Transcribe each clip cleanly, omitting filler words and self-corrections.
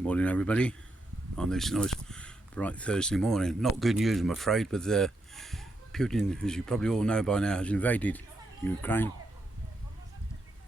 Morning everybody on this nice bright Thursday morning. Not good news I'm afraid, but Putin, as you probably all know by now, has invaded Ukraine.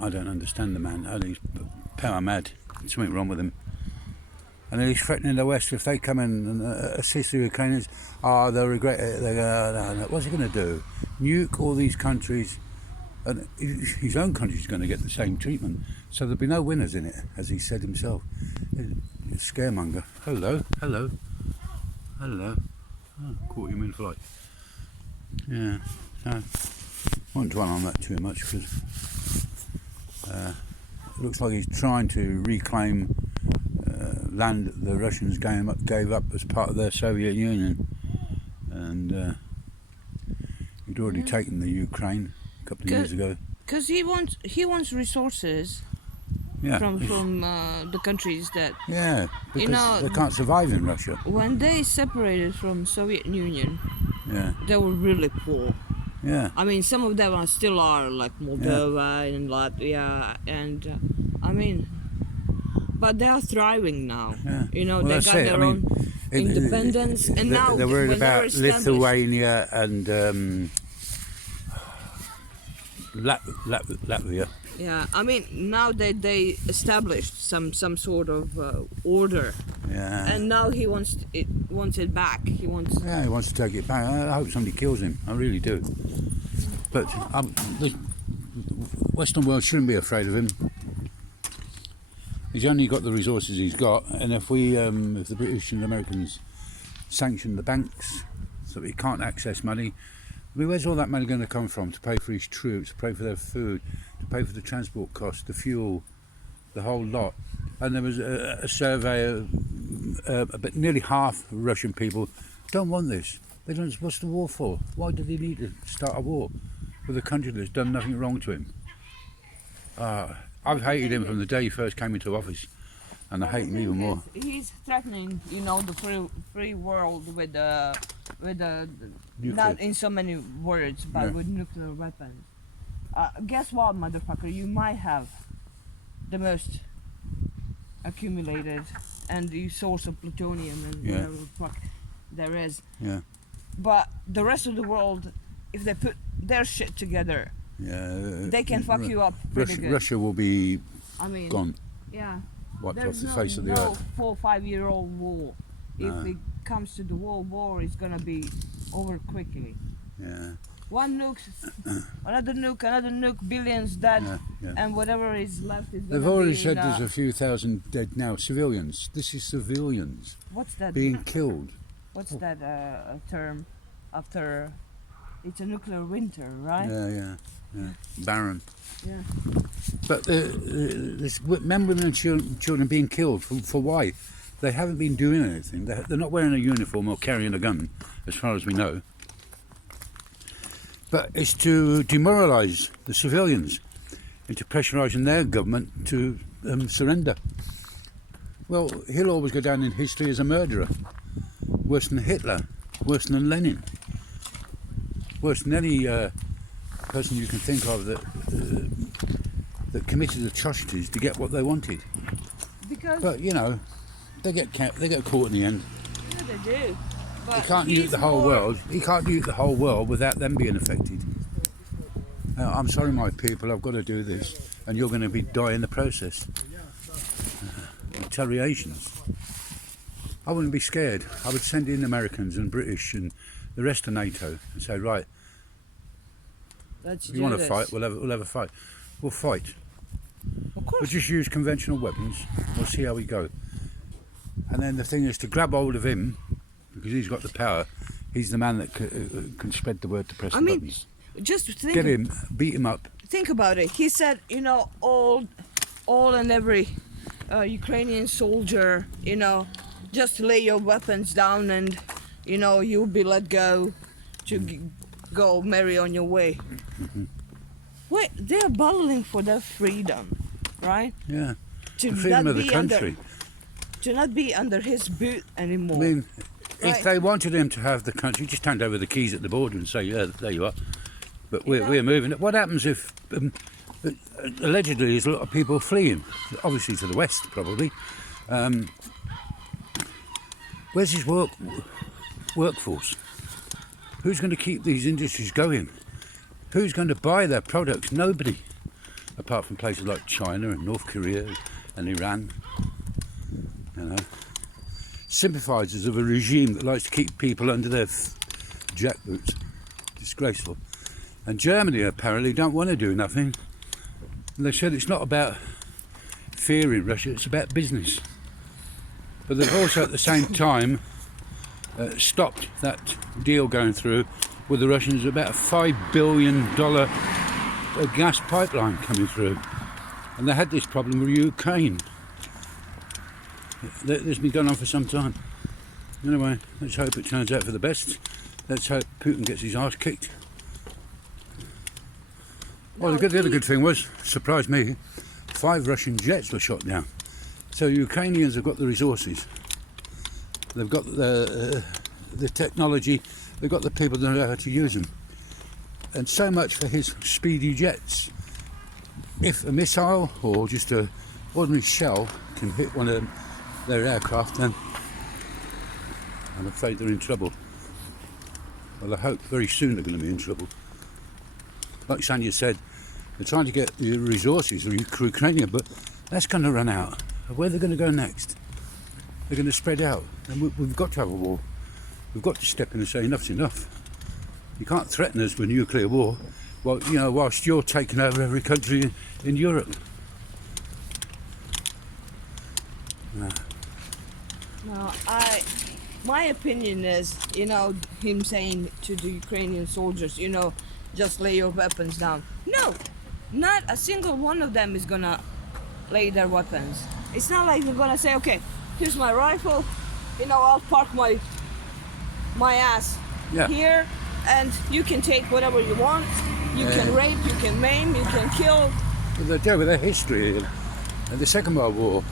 I don't understand the man. He's power mad. There's something wrong with him. And he's threatening the West if they come in and assist the Ukrainians. They'll regret it. What's he going to do? Nuke all these countries, and his own country's going to get the same treatment. So there'll be no winners in it, as he said himself. Scaremonger. Hello. Oh, caught him in flight. Yeah. I won't dwell on that too much because it looks like he's trying to reclaim land that the Russians gave up as part of their Soviet Union, and he'd already taken the Ukraine a couple of years ago. Because he wants resources. Yeah. From the countries that because they can't survive in Russia. When they separated from Soviet Union, they were really poor. Yeah. I mean, some of them still are, like Moldova and Latvia, and but they are thriving now. Yeah. They got their own independence, and now they're worried about Lithuania and Latvia. Yeah, now that they established some sort of order, and now he wants it back. He wants to take it back. I hope somebody kills him. I really do. But the Western world shouldn't be afraid of him. He's only got the resources he's got, and if the British and Americans sanction the banks so that he can't access money, where's all that money going to come from to pay for his troops, to pay for their food, to pay for the transport costs, the fuel, the whole lot? And there was a survey but nearly half Russian people don't want this. They don't. What's the war for? Why do they need to start a war with a country that's done nothing wrong to him? I've hated him from the day he first came into office, and I hate him even more. He's threatening, the free world with not in so many words, but with nuclear weapons. Guess what, motherfucker? You might have the most accumulated and the source of plutonium and whatever the fuck there is. Yeah. But the rest of the world, if they put their shit together, they can fuck you up pretty good. Russia will be gone. Yeah. Wiped off the face of the earth. 4 or 5 year old war. No. If it comes to the world war, it's gonna be over quickly. Yeah. One nuke, another nuke, billions dead, and whatever is left is gonna They've already be said there's a few thousand dead now. Civilians. This is civilians. What's that? Being killed. What's that term? After it's a nuclear winter, right? Yeah. Barren. Yeah. But this men, women and children being killed for why? They haven't been doing anything. They're not wearing a uniform or carrying a gun, as far as we know. But it's to demoralise the civilians into pressurising their government to surrender. Well, he'll always go down in history as a murderer. Worse than Hitler. Worse than Lenin. Worse than any person you can think of that committed atrocities to get what they wanted. But they get caught in the end. Yeah, they do. But he can't nuke the whole world. He can't nuke the whole world without them being affected. I'm sorry, my people. I've got to do this, and you're going to die in the process. Retaliations. I wouldn't be scared. I would send in Americans and British and the rest of NATO and say, right, if you want to fight, we'll have a fight. We'll fight. Of course. We'll just use conventional weapons. We'll see how we go. And then the thing is to grab hold of him, because he's got the power. He's the man that can spread the word to press the buttons. Just think. Get him, beat him up. Think about it. He said, all and every Ukrainian soldier, just lay your weapons down and, you'll be let go to go marry on your way. Mm-hmm. Wait, they're battling for their freedom, right? Yeah. To the freedom of the country. To not be under his boot anymore. If they wanted him to have the country, just hand over the keys at the border and say, yeah, there you are. But we're moving it. What happens if, allegedly, there's a lot of people fleeing, obviously to the west probably, Where's his workforce? Who's going to keep these industries going? Who's going to buy their products? Nobody, apart from places like China and North Korea and Iran. You know, sympathisers of a regime that likes to keep people under their jackboots. Disgraceful. And Germany apparently don't want to do nothing. And they said it's not about fearing Russia, it's about business. But they've also at the same time stopped that deal going through with the Russians, about a $5 billion gas pipeline coming through. And they had this problem with Ukraine. This has been going on for some time. Anyway, let's hope it turns out for the best. Let's hope Putin gets his arse kicked. Well, the other good thing was, surprised me, 5 Russian jets were shot down. So Ukrainians have got the resources. They've got the technology. They've got the people that know how to use them. And so much for his speedy jets. If a missile or just a ordinary shell can hit one of their aircraft, then I'm afraid they're in trouble. Well, I hope very soon they're going to be in trouble. Like Sanya said, they're trying to get the resources for Ukraine, but that's going to run out. Where are they going to go next? They're going to spread out, and we've got to have a war. We've got to step in and say enough's enough. You can't threaten us with nuclear war, whilst you're taking over every country in Europe. No, my opinion is, him saying to the Ukrainian soldiers, just lay your weapons down. No, not a single one of them is gonna lay their weapons. It's not like they're gonna say, okay, here's my rifle, I'll park my ass here, and you can take whatever you want. You can rape, you can maim, you can kill. They do with their history. In the Second World War,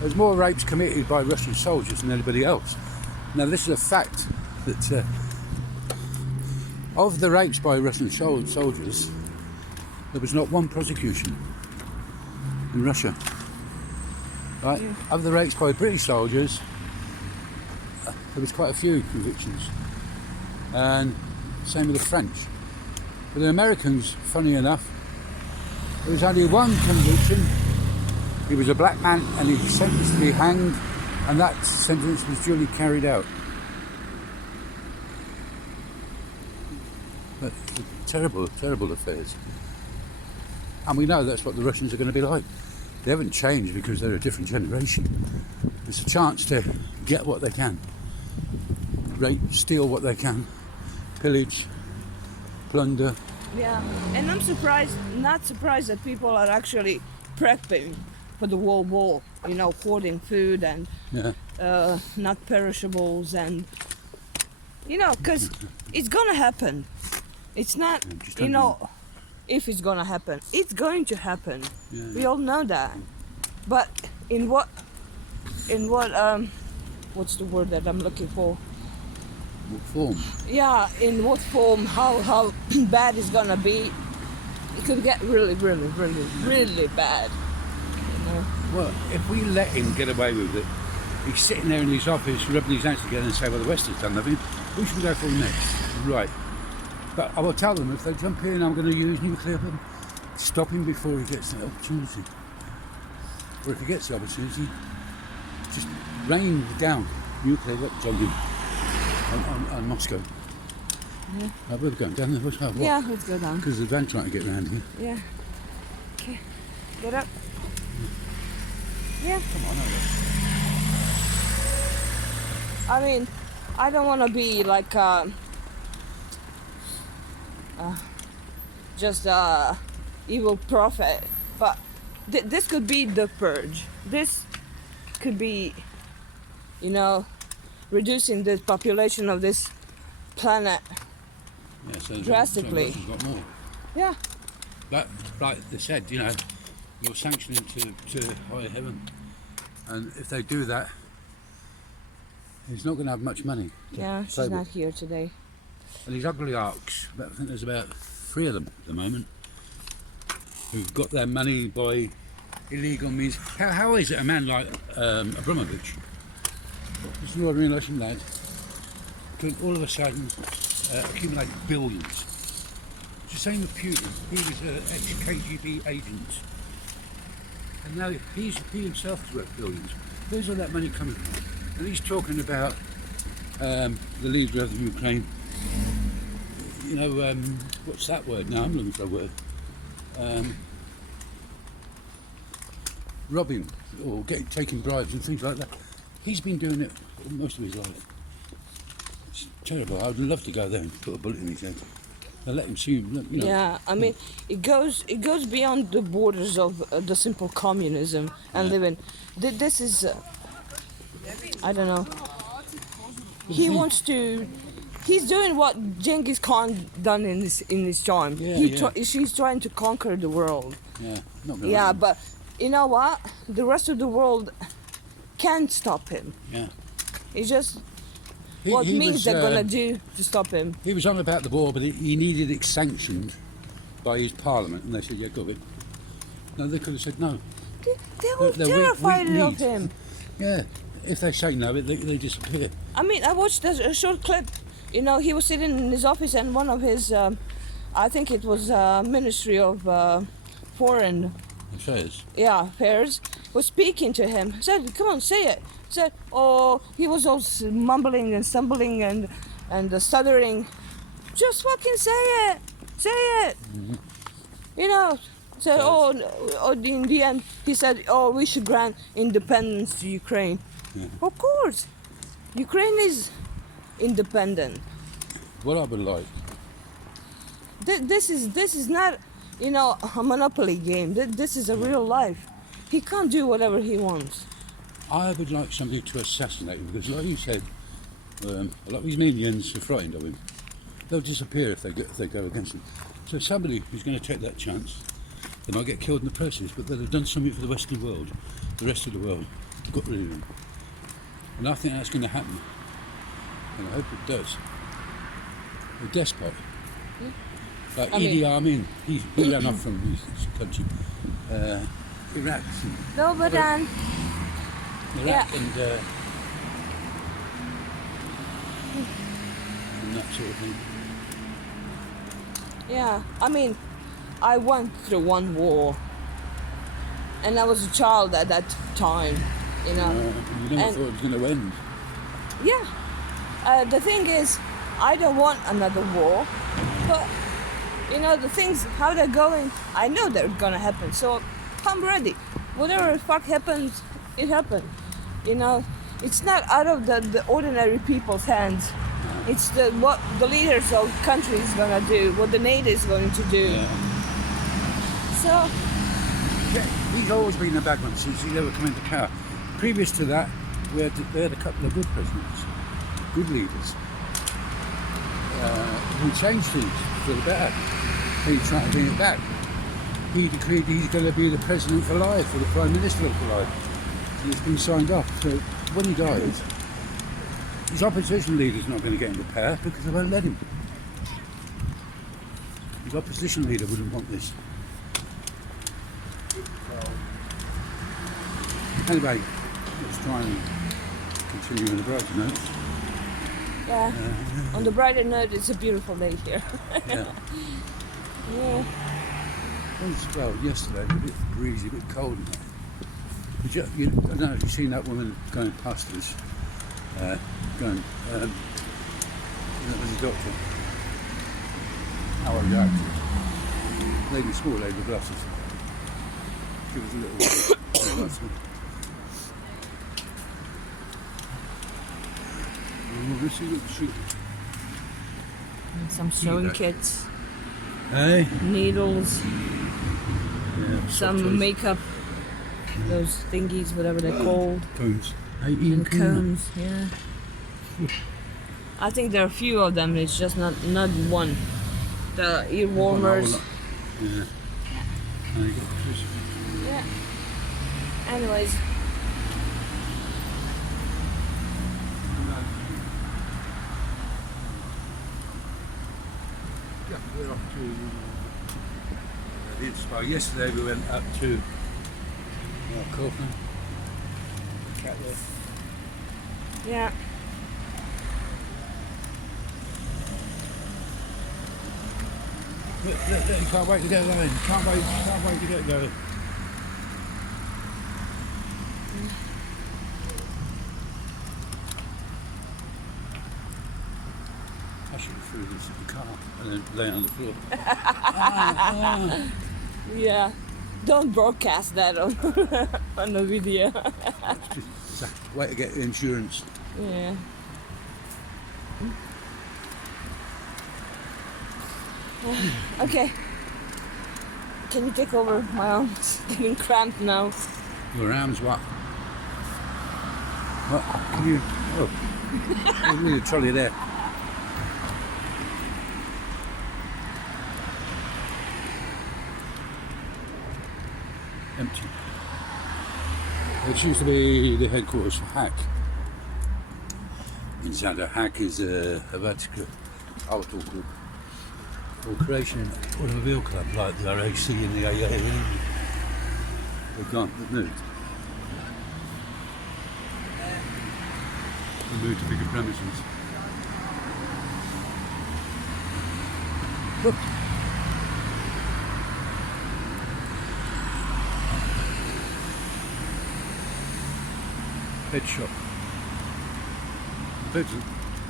there's more rapes committed by Russian soldiers than anybody else. Now, this is a fact that of the rapes by Russian soldiers, there was not one prosecution in Russia. Right? Yeah. Of the rapes by British soldiers, there was quite a few convictions. And same with the French. For the Americans, funny enough, there was only one conviction. He was a black man and he was sentenced to be hanged, and that sentence was duly carried out. But terrible, terrible affairs. And we know that's what the Russians are going to be like. They haven't changed because they're a different generation. It's a chance to get what they can, rape, steal what they can, pillage, plunder. Yeah, and I'm not surprised that people are actually prepping for the World War, hoarding food and not perishables, and because it's gonna happen. It's not, if it's gonna happen. It's going to happen. Yeah. We all know that. But in what what's the word that I'm looking for? What form? Yeah, in what form? How bad it's gonna be? It could get really, really, really, really bad. Well, if we let him get away with it, he's sitting there in his office rubbing his hands together and say, well, the West has done nothing. Who should we go for next? Right. But I will tell them, if they jump in, I'm going to use nuclear weapons. Stop him before he gets the opportunity. Or if he gets the opportunity, just rain down nuclear weapons on him, on Moscow. Yeah. We're going down there. What? Yeah, let's go down. Because the van trying to get around here. Yeah. Okay. Get up. Yeah. Come on, I mean, I don't want to be like just evil prophet, but this could be the purge. This could be, reducing the population of this planet drastically. Got more. Yeah. But like they said, you're sanctioning to higher heaven, and if they do that, he's not going to have much money. Yeah, she's not here today. And these oligarchs, I think there's about 3 of them at the moment, who've got their money by illegal means. How is it a man like Abramovich, this is ordinary Russian lad, could all of a sudden accumulate billions? It's the same with Putin. He was an ex-KGB agent, and now he himself is worth billions. Where's all that money coming from? And he's talking about the leader of the Ukraine. You know, what's that word? Now I'm looking for a word. Robbing or taking bribes and things like that. He's been doing it most of his life. It's terrible. I'd love to go there and put a bullet in his head. And let him see. You know. Yeah, I mean, it goes beyond the borders of the simple communism and living. This is, I don't know. He wants to. He's doing what Genghis Khan done in his time. Yeah, She's trying to conquer the world. Yeah, not gonna Yeah, happen. but you know what? The rest of the world can't stop him. Yeah. It's just He what means was, they're gonna do to stop him. He was on about the war, but he needed it sanctioned by his parliament, and they said, "Yeah, go ahead." No, they could have said no. They were They're terrified weak of knees. him. Yeah, if they say no, they disappear. I mean, I watched a short clip. You know, he was sitting in his office, and one of his, I think it was Ministry of Foreign Affairs, was speaking to him. Said, "Come on, say it." Said, "Oh," he was all mumbling and stumbling and stuttering. Just fucking say it, say it. Mm-hmm. You know. Said, in the end, he said, "Oh, we should grant independence to Ukraine." Yeah. Of course, Ukraine is independent. What I would like, This is not, you know, a monopoly game. This is a real life. He can't do whatever he wants. I would like somebody to assassinate him, because like you said, a lot of these millions are frightened of him. They'll disappear if they go against him. So somebody who's going to take that chance, they might get killed in the process, but they'll have done something for the Western world, the rest of the world, got rid of him. And I think that's going to happen, and I hope it does. A despot, like Idi Amin, he ran off from his country, Iraq, No, but then, and that sort of thing. yeah, I mean, I went through one war, and I was a child at that time, you know. You never And- thought it was going to end. Yeah. The thing is, I don't want another war, but you know the things how they're going. I know they're gonna happen, so I'm ready. Whatever the fuck happens, it happened. You know, it's not out of the ordinary people's hands. It's what the leaders of countries gonna do, what the NATO is going to do. Yeah. So Yeah, he's always been a bad one since he ever come into power. Previous to that, we had a couple of good presidents, good leaders, who changed things for the better. He's trying to bring it back. He decreed he's going to be the president for life, or the prime minister for life. And it's been signed off. So when he dies, his opposition leader's not going to get into power because they won't let him. His opposition leader wouldn't want this. Anyway, let's try and continue on the brighter note. yeah, on the brighter note, it's a beautiful day here. Yeah. Yeah. Well, yesterday it was a bit breezy, a bit cold. I don't know if you've seen that woman going past us, going, that was a doctor. How are you actually? Lady, small lady with glasses. Give us a little glasses. Some sewing kits, Hey? needles, Yeah, some makeup, those thingies, whatever they're called, combs. and combs. Yeah. I think there are a few of them. It's just not one. The ear warmers. Yeah. And you got this. Yeah. Anyways, Yeah, we're off to the Inspire. Yesterday we went up to Oh, cool. Cat there. Yeah. Look, can't wait to get going. Can't wait to get going. I should have threw this in the car and then lay it on the floor. Yeah. Don't broadcast that on on the video. It's a way to get the insurance. Yeah. Okay. Can you take over? My arms getting cramped now. Your arms what? What? Can you? Oh, there's really a trolley there. Empty. It used to be the headquarters for Hack. Inside of Hack is a vertical auto club or creation automobile club like the RAC and the AA. They've gone, they've moved. They moved to bigger premises. Look. Pet shop. Pets are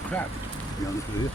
crap, to be honest with you.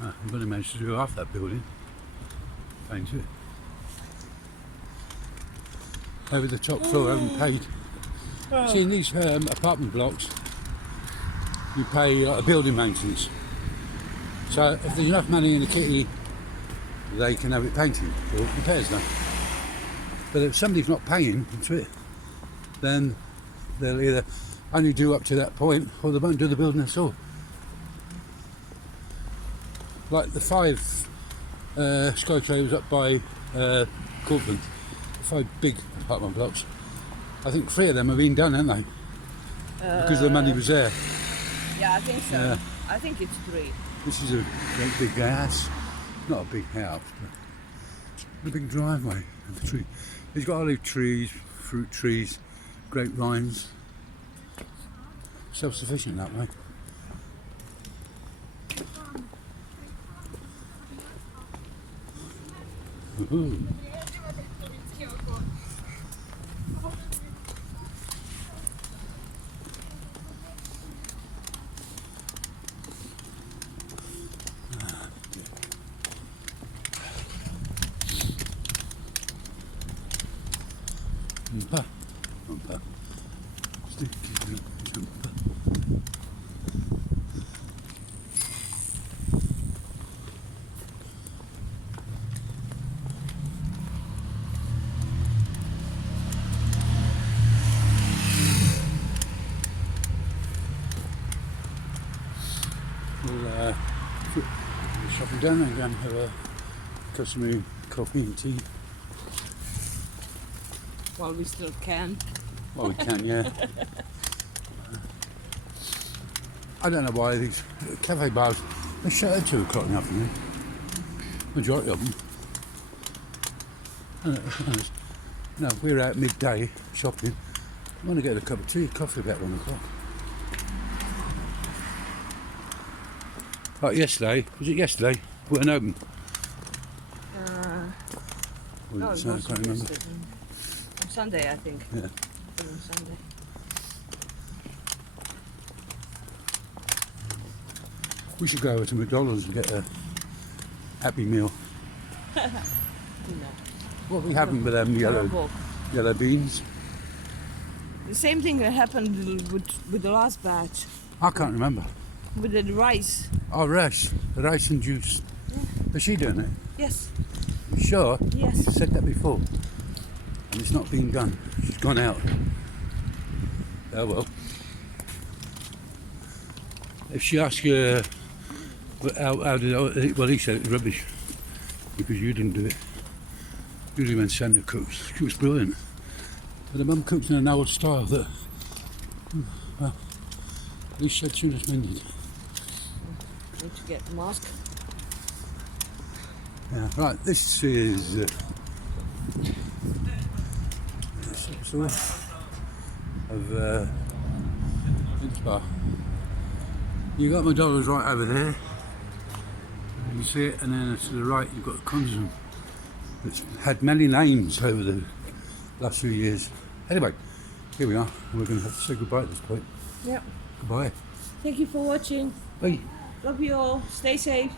I'm going to manage to do half that building. Paint it. Over the top floor, I haven't paid. See, in these apartment blocks, you pay like a building maintenance. So if there's enough money in the kitty, they can have it painted or repairs done. But if somebody's not paying into it, then they'll either only do up to that point or they won't do the building at all. Like the 5 skyscrapers up by Cortland, 5 big apartment blocks. I think 3 of them have been done, haven't they? Because the money was there. Yeah, I think so. Yeah. I think it's 3. This is a great big house. Not a big house, but a big driveway and a tree. It's got olive trees, fruit trees, grapevines. Self-sufficient that way. Ooh. Umpa. Umpa. We'll put the shopping down and go and have a customary coffee and tea. While we still can. Well, we can, yeah. I don't know why these cafe bars, they shut at 2 o'clock in the afternoon. Majority of them. No, we're out midday shopping. I want to get a cup of tea, coffee about 1 o'clock. Like yesterday, was it yesterday? We weren't open. No, it I was can't remember. on Sunday, I think. Yeah. It was on Sunday. We should go over to McDonald's and get a Happy Meal. No. What are we having with them Terrible. yellow beans? The same thing that happened with the last batch, I can't remember. with the rice. Oh, rice and juice. Is she doing it? Yes. You sure? Yes. You said that before. And it's not being done. She's gone out. Oh well. If she asks you, how did I, well, he said it was rubbish because you didn't do it. Usually when Santa cooks, she was brilliant. But the mum cooks in an old style that, well, at least said she was mended. Need to get the mask. Yeah, right, this is episode of Bar. You got McDonald's right over there. You can see it, and then to the right you've got Consum. It's had many names over the last few years. Anyway, here we are. We're going to have to say goodbye at this point. Yeah. Goodbye. Thank you for watching. Bye. Love you all. Stay safe.